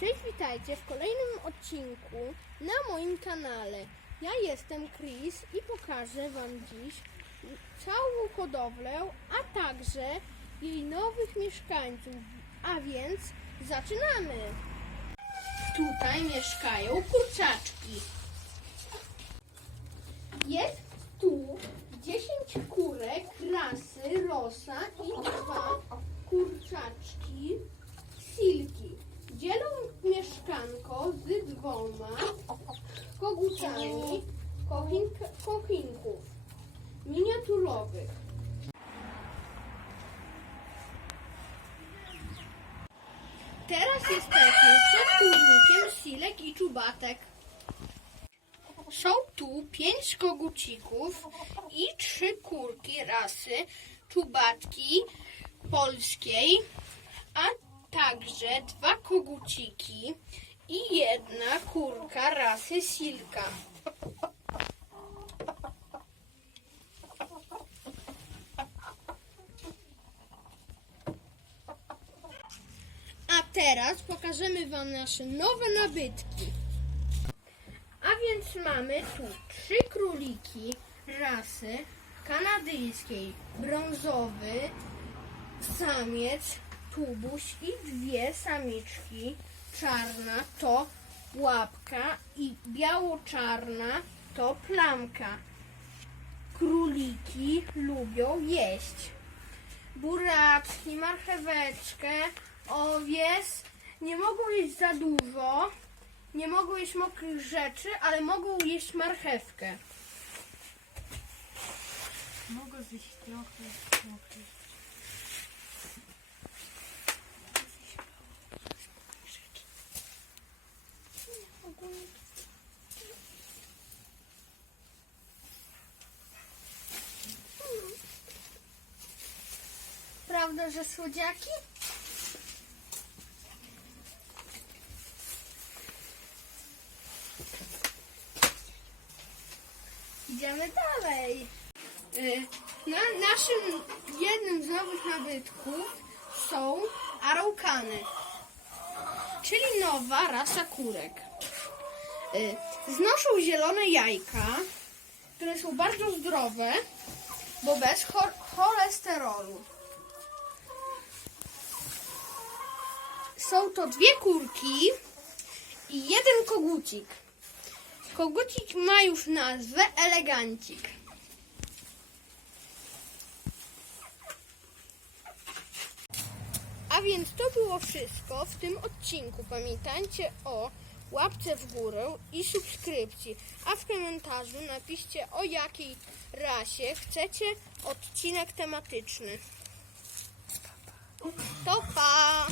Cześć, witajcie w kolejnym odcinku na moim kanale. Ja jestem Chris i pokażę Wam dziś całą hodowlę, a także jej nowych mieszkańców. A więc zaczynamy! Tutaj mieszkają kurczaczki. Jest tu 10 kurek rasy rosa i dwa z dwoma kogutami kochink- kochinków miniaturowych. Teraz jesteśmy przed kurnikiem silek i czubatek. Są tu pięć kogucików i trzy kurki rasy czubatki polskiej, a także dwa koguciki i jedna kurka rasy silka. A teraz pokażemy Wam nasze nowe nabytki. A więc mamy tu trzy króliki rasy kanadyjskiej, brązowy samiec, tubuś i dwie samiczki. Czarna to łapka i biało-czarna to plamka. Króliki lubią jeść buraczki, marcheweczkę, owies. Nie mogą jeść za dużo, nie mogą jeść mokrych rzeczy, ale mogą jeść marchewkę. Mogę zjeść trochę mokrych. Prawda, że słodziaki? Idziemy dalej. Y, Na naszym jednym z nowych nabytków są araukany, czyli nowa rasa kurek. Y, Znoszą zielone jajka, które są bardzo zdrowe, bo bez cho- cholesterolu. Są to dwie kurki i jeden kogucik. Kogucik ma już nazwę Elegancik. A więc to było wszystko w tym odcinku. Pamiętajcie o łapce w górę i subskrypcji. A w komentarzu napiszcie o jakiej rasie chcecie odcinek tematyczny. To pa!